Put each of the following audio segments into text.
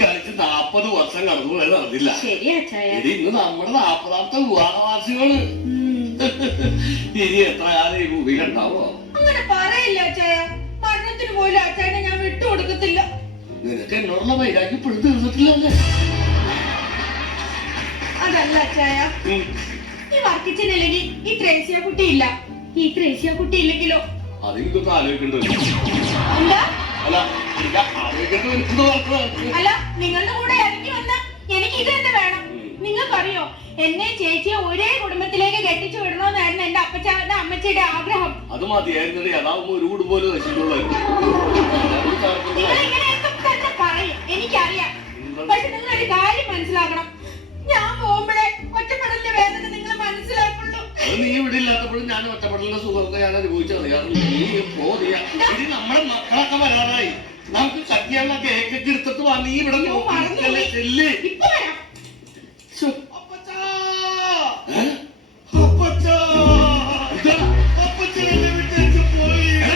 കളിച്ച് 40 വർഷം കടന്നു പോയത് അറിഞ്ഞില്ല. ഇന്ന് നമ്മുടെ 40ാമത്തെ വിവാഹവാർഷികമാണ്. ഇനി എത്ര കാലം ഈ ഭൂമിയിലുണ്ടാവോ? അങ്ങനെ പറയില്ല അച്ചായ. മരണത്തിന് പോലും അച്ചായനെ ഞാൻ വിട്ടുകൊടുക്കത്തില്ല. നിനക്ക് എന്നോടുള്ള വൈരാഗ്യം ഇപ്പോഴും തീർന്നിട്ടില്ലല്ലേ? അതല്ല അച്ചായ, ഈ വർക്കിച്ചനില്ലെങ്കിൽ ഈ ത്രേസ്യ കുട്ടി ഇല്ല. ഈ ത്രേസ്യ കുട്ടി ഇല്ലെങ്കിലോ? അതെനിക്കൊന്ന് ആലോചിക്കണ്ടല്ലോ. എന്താ? അല്ല, നിങ്ങളുടെ കൂടെ ഇറങ്ങി വന്ന എനിക്ക് ഇത് തന്നെ വേണം. നിങ്ങൾക്കറിയോ, എന്നെ ചേച്ചിയെ ഒരേ കുടുംബത്തിലേക്ക് കെട്ടിച്ചു വിടണമെന്നായിരുന്നു എന്റെ അപ്പച്ചാന്റെ അമ്മച്ചിയുടെ ആഗ്രഹം. അത് മതിയായിരുന്നത്. അതാവുമ്പോ ഒരു കുടുംബം പോലും നശിച്ചുള്ളായിരുന്നു. നിങ്ങൾ ഇങ്ങനെയൊക്കെ തന്നെ പറയും, എനിക്കറിയാം. പക്ഷെ നിങ്ങൾ ഒരു കാര്യം മനസ്സിലാക്കണം. ഞാൻ പോകുമ്പോഴേ ഒറ്റപ്പെടലിന്റെ വേദന നിങ്ങൾ മനസ്സിലാക്കുള്ളൂ. നീ ഇവിടെ ഇല്ലാത്തപ്പോഴും ഞാൻ ഒറ്റപ്പെടലിന്റെ സുഖമൊക്കെ ഞാൻ അനുഭവിച്ചറിയാറുണ്ട്. ഇനി നമ്മുടെ മക്കളൊക്കെ വരാറായി. നമുക്ക് കല്യാണ കേക്കൊക്കെ എടുത്തിട്ട് വാ. നീ ഇവിടെ ചെല്ലേ.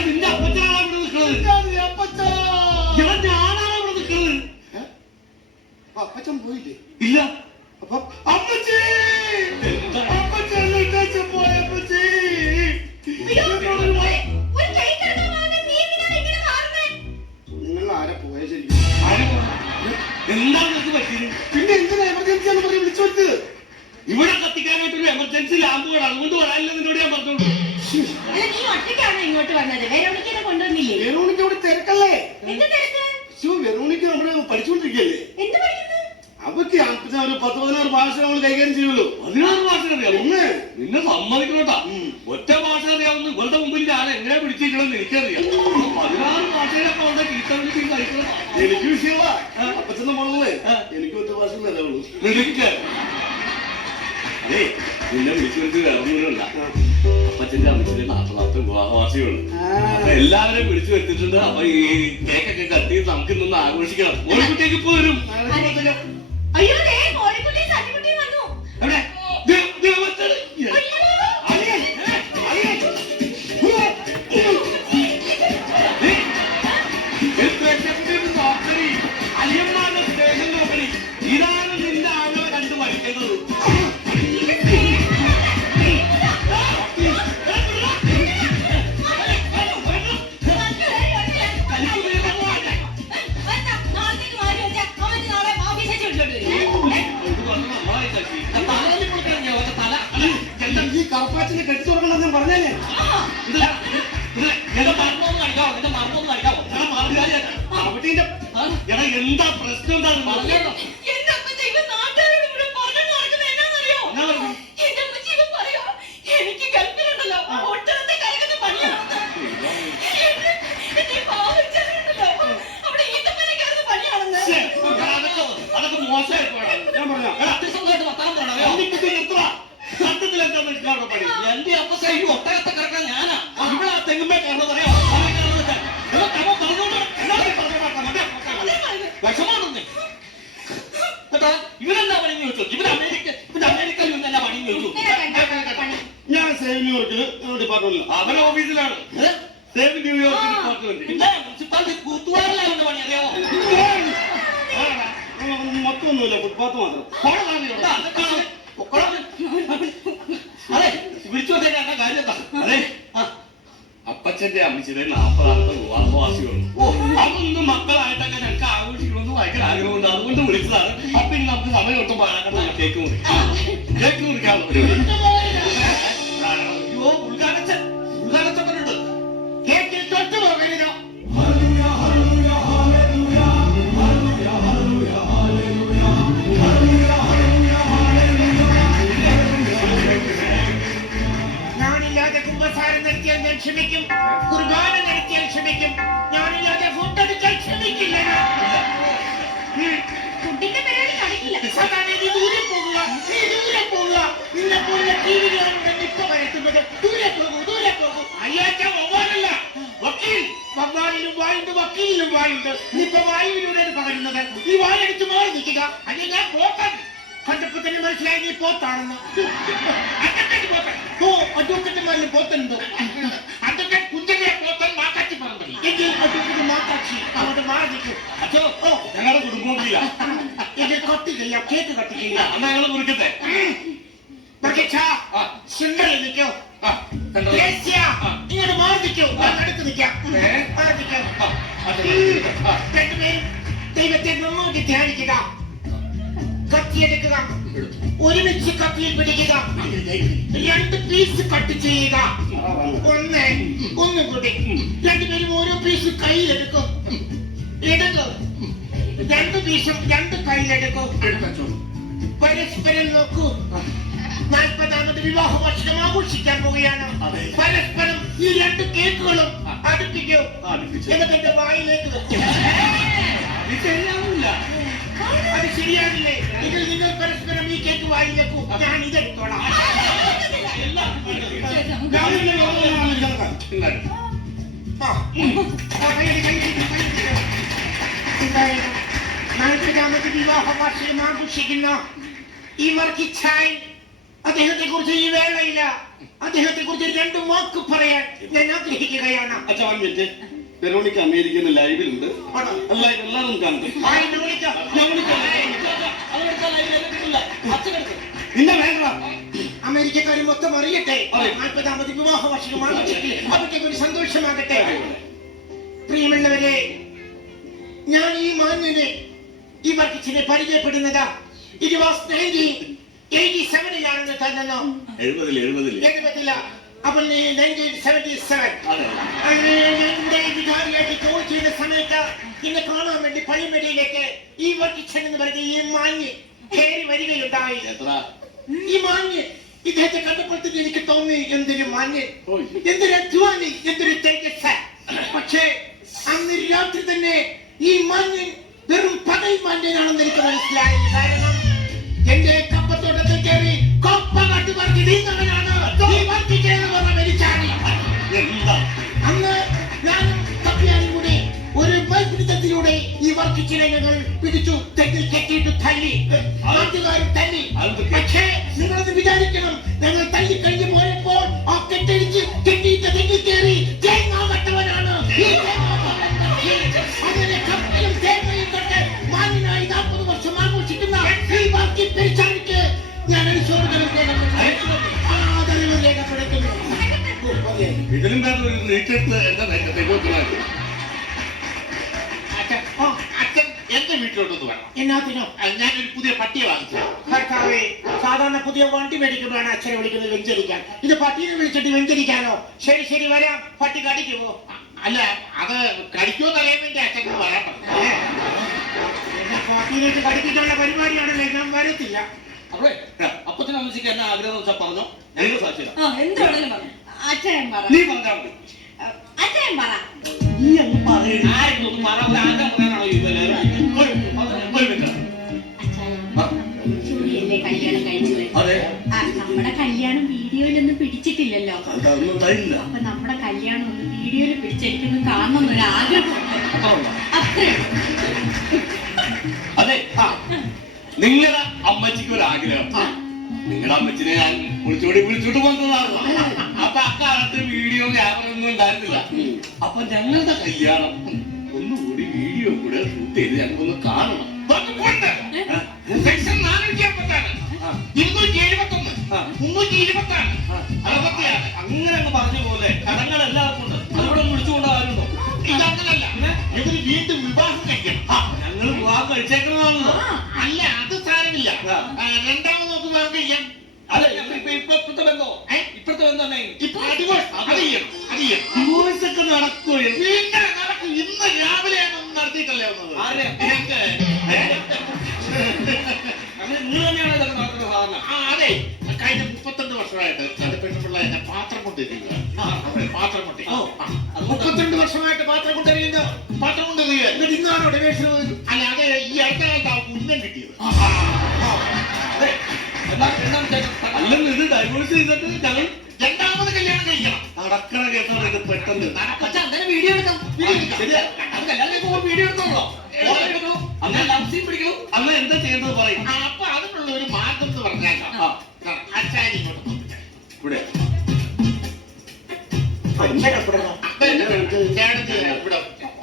നിന്റെ അപ്പച്ചാണ് ഇവിടെ നിൽക്കുന്നത്. ഞാനാണ് ഇവിടെ നിൽക്കുന്നത്. അപ്പച്ചൻ പോയില്ലേ? ഇല്ല. അപ്പൊ അപ്പച്ചി നിങ്ങൾ ആരെ പോയ ശരി? എന്താണ് നിനക്ക് പറ്റിയത്? പിന്നെ എന്തിനാ എമർജൻസി എന്ന് പറഞ്ഞ് വിളിച്ചു വെച്ചത്? ഇവിടെ കത്തിക്കാനായിട്ടൊരു എമർജൻസി ലാമ്പ് വേണം. അതുകൊണ്ട് വരാനില്ല നിന്നോട് ഞാൻ പറഞ്ഞോളൂ. നീ ഒറ്റയ്ക്കാണോ ഇങ്ങോട്ട് വന്നത്? വെറോണിക്കനെ കൊണ്ടുവന്നില്ലേ? വെറോണിക്ക ഇവിടെ തിരക്കല്ലേ? എന്ത് തിരക്ക്? വെറോണിക്ക നമ്മുടെ പഠിച്ചുകൊണ്ടിരിക്കല്ലേ? എന്ത് പഠിക്കുന്നു? അവർക്ക് ഒരു 10-16 ഭാഷ നമ്മൾ കൈകാര്യം ചെയ്യുള്ളൂ. 16 ഭാഷ അറിയാം. നിന്നെ സമ്മതിക്കണോട്ടാ. ഒറ്റ ഭാഷ അറിയാവുന്ന ഇവരുടെ മുമ്പിൽ ഞാൻ എങ്ങനെ പിടിച്ചിരിക്കണമെന്ന് എനിക്കറിയാം. 16 ഭാഷയിലൊക്കെ ഉണ്ട് ടീച്ചറിന് കഴിക്കണം. എനിക്ക് വിഷയമാ. അപ്പച്ചന്റെ മോളല്ലേ, എനിക്ക് ഒറ്റ ഭാഷ അറിയാവുള്ളൂ. അതെ, നിന്നെ വിളിച്ചു വിളിച്ച് വേറൊന്നുമില്ല. അപ്പച്ചന്റെ അമ്മച്ചിന്റെ 40ാമത്തെ വിവാഹവാർഷികമാണ്. അപ്പൊ എല്ലാവരെയും വിളിച്ചു വരുത്തിയിട്ടുണ്ട്. അപ്പൊ ഈ കേക്കൊക്കെ കത്തി നമുക്ക് ഇന്നൊന്ന് ആഘോഷിക്കണം. മോളിക്കുട്ടിക്ക് ഇപ്പൊ വരും. അയ്യോ, മോളിക്കുട്ടി സണ്ണിക്കുട്ടി വന്നു. എവിടെ? അലിയന്മാരുടെ സ്നേഹം നോക്കണി. ഇതാണ് നിന്റെ ആളുകളെ കണ്ടു പഠിക്കുന്നത്. ഈ കറുപ്പാച്ചിനെ കെട്ടി തുറക്കണം ഞാൻ പറഞ്ഞേനെ. എന്താ പ്രശ്നം? എനിക്ക് ഗൾഫിലുണ്ടല്ലോ ഒട്ടകത്തെ കറക്കുന്ന പണിയാണ്. അവിടെ ഈത്തപ്പനെ കയറുന്ന പണിയാണെന്ന്. അതൊക്കെ മോശമായി പോയാണ്. ഞാൻ പറഞ്ഞോ സത്യത്തിൽ എന്താ മനസ്സിലാവുന്ന പണി? എന്റെ അപ്പത്തേക്ക് ഒട്ടകത്തെ കറക്കാൻ ഞാനാ. ഇവിടെ ആ തെങ്ങുമ്പേ കയറുന്നത് അറിയാം. വിഷമാണെന്ന് കേട്ടോ. ഇവരെന്താ പണി ചോദിച്ചു? ഇവര് അമേരിക്കയിൽ നിന്ന് എന്നാ പണി ചോദിച്ചു? ഞാൻ സേവ് ന്യൂയോർക്കില് ഡിപ്പാർട്ട്മെന്റിൽ. അവൻ ഓഫീസിലാണ്. Save New York department. പിന്നെ മുനിസിപ്പാലിറ്റി കൂത്തുവാറിലാണ് പണി അറിയാമോ? മൊത്തമൊന്നുമില്ല, ഫുട്പാത്ത് മാത്രം. അതെ, വിളിച്ചു വന്നേക്കാ കാര്യം എന്താ? അതെ, അപ്പച്ചന്റെ അമ്മച്ചിയുടെ 40ാമത്തെ വിവാഹവാർഷികമാണ്. അതൊന്നും മക്കളായിട്ടൊക്കെ ഞങ്ങൾക്ക് ആഘോഷിക്കണമെന്ന് ഭയങ്കര ആഗ്രഹമുണ്ട്. അതുകൊണ്ട് വിളിച്ചതാണ്. അപ്പൊ ഇനി നമുക്ക് സമയം ഒട്ടും പാഴാക്കണം. കേക്ക് മുറിക്കാനുള്ള പരിപാടി. അയ്യോ, ഉദ്ഘാടനച്ചപ്പനുണ്ട്. കേക്കിൽ തൊട്ട് പോകരുതോ? ഞാനില്ലാതെ കുമ്പസാരം നടത്തിയാൽ ഞാൻ ക്ഷമിക്കും. കുർബാന നടത്തിയാൽ ക്ഷമിക്കും. ഞാനില്ലാതെ ഫുഡ് എടുക്കാൻ ക്ഷമിക്കില്ല. ഫുഡിന്റെ പരിപാടി കളിക്കില്ല. നീ ദൂരെ പോകുക, നീ ദൂരെ പോകുക. നിന്നെ പോലുള്ള ജീവികളാണ് നിപ്പ വരത്തുന്നത്. ദൂരെ പോകൂ, ദൂരെ പോകൂ. അയ്യാച്ച വവ്വാലല്ല, വക്കീൽ. വവ്വാലിനും വായുണ്ട്, വക്കീലിനും വായുണ്ട്. നിപ്പ വായുവിലൂടെയാണ് പകരുന്നത്. ഈ വായടിച്ച് മാറി നിൽക്കുക. അല്ലെ ഞാൻ പോക്കാൻ കണ്ടപ്പോ തന്നെ മനസ്സിലായി നീ പോത്താണെന്ന്. ഓ, അഡ്വക്കറ്റുമാരിൽ പോത്തുണ്ട്. അഡ്വക്കറ്റ് കുഞ്ചനെ പോത്തൻ മാക്കാച്ചി പറമ്പടി. എങ്കിൽ അഡ്വക്കറ്റ് മാക്കാച്ചി അങ്ങോട്ട് മാറി നിൽക്കും. അച്ഛോ, ഞങ്ങളുടെ കുടുംബം മുറുകൂക്കില്ല. ഇത് കട്ട് ചെയ്യാം, കേക്ക് കട്ട് ചെയ്യാം. എന്നാ ഞങ്ങള് മുറുക്കത്തെ. മകേച്ചാ, സുന്ദരി നിൽക്കോ. ദേശീയ, ഇങ്ങോട്ട് മാറി നിൽക്കോ. ഞാൻ അടുത്ത് നിൽക്കാം. മാറി നിൽക്കാം. രണ്ടുപേരും ദൈവത്തെ നന്നായി ധ്യാനിക്കുക. കത്തിയെടുക്കുക, ഒരുമിച്ച് കത്തിയിൽ പിടിക്കുക, 2 പീസ് കട്ട് ചെയ്യുക. ഒന്നും കൂടി. രണ്ടുപേരും ഓരോ പീസ് കയ്യിലെടുക്കും. എടുക്കും. 2 പീസും 2 കയ്യിലെടുക്കും. പരസ്പരം നോക്കൂ. 40ാമത് വിവാഹ വർഷം ആഘോഷിക്കാൻ പോവുകയാണ്. പരസ്പരം ഈ 2 കേക്കുകളും അടുപ്പിക്കൂ. എന്നിട്ട് എന്റെ വായിലേക്ക് വെക്കും. അത് ശരിയാകില്ലേ? ഇതിൽ നിങ്ങൾ പരസ്പരം ഈ കേക്ക് വായിലേക്കൂ. ഞാൻ ഇതെടുത്തോളാം. നാൽപ്പതാമത് വിവാഹ വാർഷികം ആഘോഷിക്കുന്ന ഈ മർക്കിച്ചായൻ, അദ്ദേഹത്തെ കുറിച്ച് ഈ വേളയില്ല, അദ്ദേഹത്തെ കുറിച്ച് 2 വാക്ക് പറയാൻ ഞാൻ ആഗ്രഹിക്കുകയാണ്. അച്ഛൻ വെച്ച് വെറോണിക്ക അമേരിക്കയിൽ ലൈവിലുണ്ട്. എല്ലാവരും കാണട്ടെ. നിന്നെ വേണ്ട. അമേരിക്കക്കാരും മൊത്തം അറിയട്ടെ. 40ാമത് വിവാഹ വർഷം ആഘോഷിക്കൽ അവർക്ക് ഒരു സന്തോഷമാകട്ടെ. പ്രിയമുള്ളവരെ, ഞാൻ ഈ മാന്യനെ, ഈ വർക്കിച്ചിനെ പരിചയപ്പെടുന്നത് 1987-ലാണെന്ന് തന്നോ? 70-ല. അപ്പോൾ 1977 വികാരിയായിട്ട് ജോലി ചെയ്ത സമയത്ത് എന്നെ കാണാൻ വേണ്ടി പള്ളിമേടയിലേക്ക് ഈ വർക്കിച്ചൻ എന്ന് പറഞ്ഞ ഈ മാന്യ കയറി വരികയുണ്ടായി. ഈ മാന്യൻ ഇദ്ദേഹത്തെ കണ്ടപ്പോഴത്തേക്ക് എനിക്ക് തോന്നി, എന്തൊരു മാന്യൻ, എന്തൊരു അധ്വാനി, എന്തൊരു തേജസ്. പക്ഷേ അന്ന് രാത്രി തന്നെ ഈ മാന്യൻ വെറും പകൽ മാന്യനാണെന്ന് എനിക്ക് മനസ്സിലായി. കാരണം എന്റെ കപ്പത്തോട്ടത്തിൽ കയറി കൊപ്പ കാട്ടി പറഞ്ഞ് നീന്തവനാണ് ഈ വർക്കിച്ചെന്ന് പറഞ്ഞ വലിച്ചാടി. അന്ന് ഞാനും കപ്പിയാനും കൂടി ഒരു വൈപിടുത്തത്തിലൂടെ ഈ വർക്കിച്ചിനെ ഞങ്ങൾ പിടിച്ചു, തെങ്ങിൽ കെട്ടിയിട്ട് തല്ലി. നാട്ടുകാരും തല്ലി. പക്ഷേ നിങ്ങളത് വിചാരിക്കണം, ഞങ്ങൾ തല്ലി കഴിഞ്ഞ് പോയപ്പോൾ ആ കെട്ടടിച്ച് കെട്ടിയിട്ട് തെങ്ങിൽ കയറി തേങ്ങാവട്ടവനാണ്. അങ്ങനെ കപ്പയും തേങ്ങയും തൊട്ട് മാന്യനായി 40 വർഷം ആഘോഷിക്കുന്ന ഈ വർക്കി പെരിച്ചാണിക്ക് ഞാൻ ആദരവ് രേഖപ്പെടുത്തുന്നു. ഇതിലും വേറെ ഒരു നീറ്റെടുത്ത് എന്റെ തെങ്ങോട്ടുള്ളത്. അച്ഛൻ എന്റെ വീട്ടിലോട്ടൊന്ന് വേണം. എന്നാത്തിനോ? ഞാനൊരു പുതിയ പട്ടിയെ വാങ്ങിച്ചു. ഭർത്താവേ, സാധാരണ പുതിയ വണ്ടി മേടിക്കുമ്പോഴാണ് അച്ഛനെ വിളിക്കുന്നത് വെഞ്ചരിക്കാൻ. ഇത് പട്ടീനെ വിളിച്ചിട്ട് വെഞ്ചരിക്കാനോ? ശരി ശരി, വരാം. പട്ടി കടിക്കുമോ? അല്ല, അത് കടിക്കുമോ അറിയാൻ വേണ്ടി അച്ഛൻ വരാൻ പറഞ്ഞു. പട്ടീനേക്ക് കടിപ്പിക്കാനുള്ള പരിപാടിയാണല്ലേ, ഞാൻ വരത്തില്ല. അവിടെ അപ്പത്തിന് അമ്മച്ചിക്ക് എന്നാ ആഗ്രഹം വെച്ചാൽ പറഞ്ഞോ, ഞങ്ങൾ സാക്ഷിയാണ്. എന്താണെങ്കിലും പറഞ്ഞു. അച്ഛൻ പറ. നീ പറഞ്ഞാൽ മതി. അച്ഛൻ പറ. നീ അങ്ങ് പറയരുത്. ആരെങ്കിലും ഒന്ന് മാറാൻ ആഗ്രഹം പറയാനാണോ ഇതെല്ലാവരും? ചുഴിയല്ലേ കല്യാണം കഴിച്ചത്? അതെ, നമ്മുടെ കല്യാണം വീഡിയോയിലൊന്നും പിടിച്ചിട്ടില്ലല്ലോ. അതൊന്നും തരില്ല. അപ്പൊ നമ്മുടെ കല്യാണം ഒന്ന് വീഡിയോയിൽ പിടിച്ചെടുക്കുന്നു കാണണം എന്നൊരു ആഗ്രഹം. അത്രേ. അതെ, നിങ്ങളുടെ അമ്മച്ചിക്ക് ഒരു ആഗ്രഹം. നിങ്ങളുടെ അമ്മച്ചിനെ ഞാൻ വിളിച്ചോട്ട് വന്നതാണ്. അപ്പൊ അക്കാലത്ത് വീഡിയോ ക്യാമറ ഒന്നും ഉണ്ടായിരുന്നില്ല. അപ്പൊ ഞങ്ങളുടെ കല്യാണം ഒന്നുകൂടി വീഡിയോ കൂടെ ഷൂട്ട് ചെയ്ത് ഞങ്ങൾക്കൊന്ന് കാണണം. സെക്ഷൻ 456, 271, 326, 66. അങ്ങനെ അങ്ങ് പറഞ്ഞ പോലെ കടങ്ങൾ എല്ലാവർക്കും ഉണ്ട്. അതിവിടെ വിളിച്ചുകൊണ്ട് ആരുണ്ടോ? ഇതങ്ങനല്ല, ഇവര് വീണ്ടും വിവാഹം കഴിക്കണം. ഞങ്ങൾ വിവാഹം കഴിച്ചേക്കുന്നതാണല്ലോ. അല്ല, അത് സാരമില്ല. രണ്ടാമത് നമുക്ക് വിവാഹം കഴിക്കാം. അതെ, ഇപ്പഴത്തെ ബന്ധോ? ഇപ്പഴത്തെ ബന്ധം തന്നെ ഇപ്പൊ ഡിവോഴ്സ് അത് ചെയ്യണം. ഡിവോഴ്സ് ഒക്കെ നടക്കുമോ? പിന്നെ നടക്കും. ഇന്ന് രാവിലെയാണ് ഒന്ന് നടത്തിയിട്ടല്ലേ വന്നത്. ആരെ? അങ്ങനെ നിങ്ങൾ തന്നെയാണ് ഇതൊക്കെ നടത്തുന്നത് സാധാരണ. അതെ, കഴിഞ്ഞ 32 വർഷമായിട്ട് എന്റെ പെണ്ണുപിള്ള എന്നെ പാത്രം കൊണ്ടിരിക്കുക. പാത്രം കൊണ്ടി 32 വർഷമായിട്ട് പാത്രം കൊണ്ടിരിക്കുന്ന പാത്രം കൊണ്ടിരിക്കുക. എന്നിട്ട് ഇന്നാണോ ഡിവോഴ്സ്? അല്ല, അത് ഈ അടുത്ത കാലത്ത് ഉന്നം കിട്ടിയത്. അല്ലെന്ന് ഇത് ഡൈവോഴ്സ് ചെയ്തിട്ട് ഞങ്ങൾ രണ്ടാമത് കല്യാണം കഴിക്കണം. നടക്കണ കേസാണ് ഇത്. പെട്ടെന്ന് പക്ഷെ അങ്ങനെ വീഡിയോ എടുക്കാം. ശരിയാ, അത് കല്യാണം പോകുമ്പോൾ വീഡിയോ എടുത്തോളോ? എടുക്കണം, അങ്ങനെ ലവ് സീൻ പിടിക്കണം. അന്ന് എന്താ ചെയ്യേണ്ടത് പറയും. അപ്പൊ അതിനുള്ള ഒരു മാർഗം എന്ന് പറഞ്ഞാൽ അച്ചാരി ഇങ്ങോട്ട് ഇവിടെ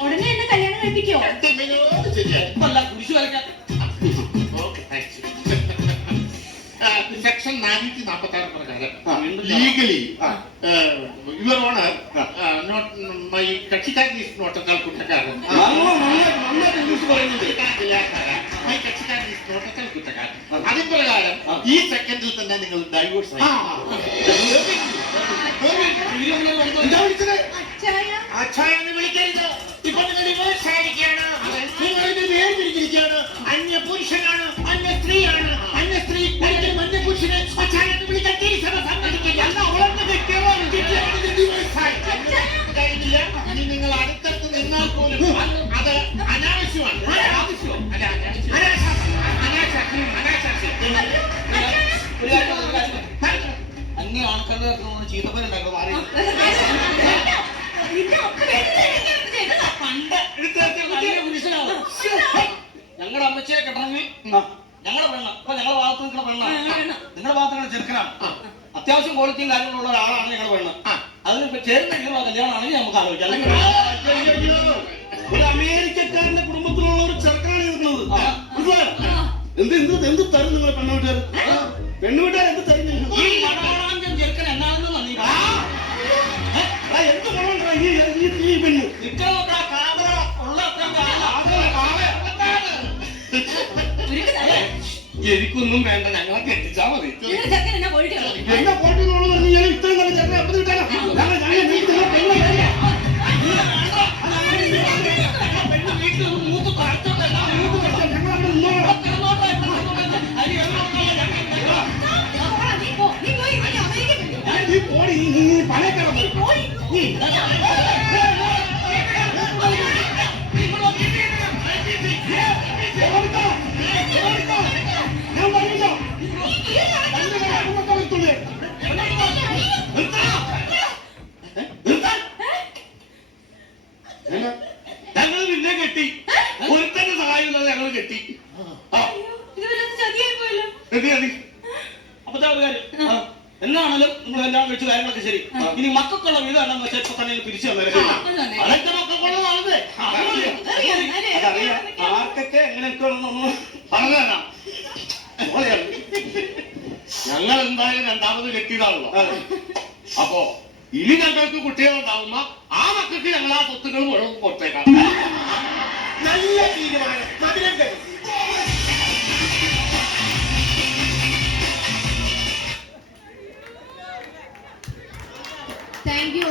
ഉടനെ എന്നെ കല്യാണം കഴിപ്പിക്കോ? ശരിയായി. ഇപ്പല്ല കുരിശു വരയ്ക്കാൻ legally your honour not my കക്ഷിക്കാരൻ ഈസ് നോട്ട് എ കൽക്കുറ്റക്കാരൻ നന്നായിട്ട് ഇംഗ്ലീഷ് പറയുന്നുണ്ട്. മൈ കക്ഷിക്കാരൻ ഈസ് നോട്ട് എ കൽക്കുറ്റക്കാരൻ. അതിൻ പ്രകാരം ഈ സെക്കൻഡിൽ തന്നെ നിങ്ങൾ ഡൈവോഴ്സ് ആയി. എന്താ വിളിച്ചത്? അച്ചായ അച്ഛായെന്ന് വിളിക്കരുത്. ഇപ്പൊ നിങ്ങൾ ഡിവോഴ്സ് ആയിരിക്കുകയാണ്. നിങ്ങൾ ഇത് വേർതിരിച്ചിരിക്കുകയാണ്. അന്യ പുരുഷനാണ്, അന്യ സ്ത്രീയാണ്. അന്യ സ്ത്രീ ഒരിക്കലും അന്യ പുരുഷനെ അച്ഛായെന്ന് വിളിക്കാൻ തിരിച്ചവ സമ്മതിക്കില്ല. അന്ന് അവളെന്ന് കിട്ടിയതാണ്. ഡിവോഴ്സ് ആയി. കഴിഞ്ഞില്ല. ഇനി നിങ്ങൾ അടുത്തടുത്ത് നിന്നാൽ പോലും അത് അനാവശ്യമാണ്. അനാവശ്യം. അന്യ ആൾക്കാരുടെ ചീത്തപ്പേരുണ്ടാക്കണം മാറി നിന്റെ മക്കൾ എന്തെങ്കിലും ചെയ്തതാ? പണ്ട് എടുത്ത പുരുഷനാണ്. ഞങ്ങളുടെ അമ്മച്ചിയെ കെട്ടണമെങ്കിൽ ഞങ്ങളുടെ പെണ്ണ ഇപ്പൊ ഞങ്ങളുടെ ഭാഗത്ത് നിൽക്കുന്ന പെണ്ണാണ്. നിങ്ങളുടെ ഭാഗത്ത് നിൽക്കുന്ന ചെറുക്കനാണ്. അത്യാവശ്യം ക്വാളിറ്റിയും കാര്യങ്ങളുള്ള ഒരാളാണ് ഞങ്ങളുടെ പെണ്ണ്. അതിന് ചേരുന്ന രീതിയിലുള്ള കല്യാണമാണെങ്കിൽ നമുക്ക് ആലോചിക്കാം. അല്ലെങ്കിൽ ഒരു അമേരിക്കക്കാരന്റെ കുടുംബത്തിലുള്ള ഒരു ചെറുക്കനാണ് നിൽക്കുന്നത്. എന്ത് എന്ത് എന്ത് തരും നിങ്ങളെ പെണ്ണുവീട്ടുകാർ? പെണ്ണുവീട്ടുകാർ എന്ത് തരും നിങ്ങൾക്ക്? ഈ മണവാളാഞ്ചൻ ചെറുക്കൻ എന്നാണെന്ന് നന്ദി എന്ത് ഗുണമുണ്ടോ ഈ പെണ്ണ്? ഇത്രയൊക്കെ കാവ ഉള്ള അത്രയും എനിക്കൊന്നും വേണ്ട, ഞങ്ങളെ കെട്ടിച്ചാ മതി. നിങ്ങളുടെ ചെറുക്കൻ എന്നെ പോയിട്ട് കളഞ്ഞു. എന്നെ പോയിട്ടുള്ളൂ പറഞ്ഞു ഞാൻ ഇത്രയും നല്ല ചെറുക്കനെ എപ്പോൾ കിട്ടാനാ? ഞങ്ങൾ വീട്ടിലുള്ള പെണ്ണ് പെണ്ണ് വീട്ടിൽ മൂത്ത് കാഴ്ചോട്ടല്ല ഞങ്ങളവിടെ നിന്നോളാം. നീ പോ, നീ പോയി നീ അമേരിക്കയിൽ പോയി. നീ പോടി, നീ പലക്കടം നീ പോയി. ഞാൻ പറഞ്ഞില്ല ഞങ്ങൾ പിന്നെ കെട്ടി. ഒരുത്തന്റെ സഹായമില്ലാതെ ഞങ്ങൾ കെട്ടി. ഇത് വല്ലാത്ത ചതിയായി പോയല്ലോ. എന്ത് മതി? അപ്പത്തെ ഒരു കാര്യം എന്നാണല്ലോ നിങ്ങൾ എല്ലാം വെച്ച് കാര്യങ്ങളൊക്കെ ശരി. ഇനി മക്കൾക്കുള്ള വീട് എന്താണെന്ന് വെച്ചാൽ ഇപ്പൊ തന്നെ പിരിച്ചു തന്നെ അതൊക്കെ മക്കൾക്കുള്ളതാണത്. അതറിയാം. ആർക്കൊക്കെ എങ്ങനെയൊക്കെ ഉള്ളതെന്നൊന്നും പറഞ്ഞു തരാം. ഞങ്ങൾ എന്തായാലും രണ്ടാമത് കെട്ടിയതാണല്ലോ. അപ്പോ ഇനി ഞങ്ങൾക്ക് കുട്ടികളുണ്ടാവുമ്പോ ആ മക്കൾക്ക് ഞങ്ങൾ ആ സ്വത്തുക്കൾ മുഴുവൻ കൊടുത്തേക്കാം. നല്ല തീരുമാനം. മധുരം കഴിക്കും. Thank you.